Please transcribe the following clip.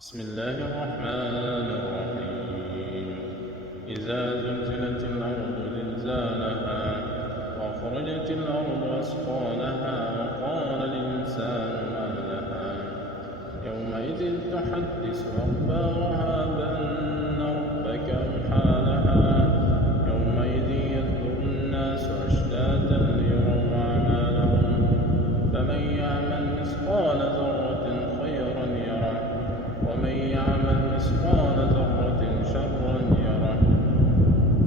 بسم الله الرحمن الرحيم إذا زلزلت الأرض زلزالها وأخرجت الأرض أثقالها وقال الإنسان ما لها يومئذ تحدث أخبارها بأن ربك أوحى لها يومئذ يصدر الناس أشتاتا ليروا أعمالهم فمن يعمل مثقال ذرة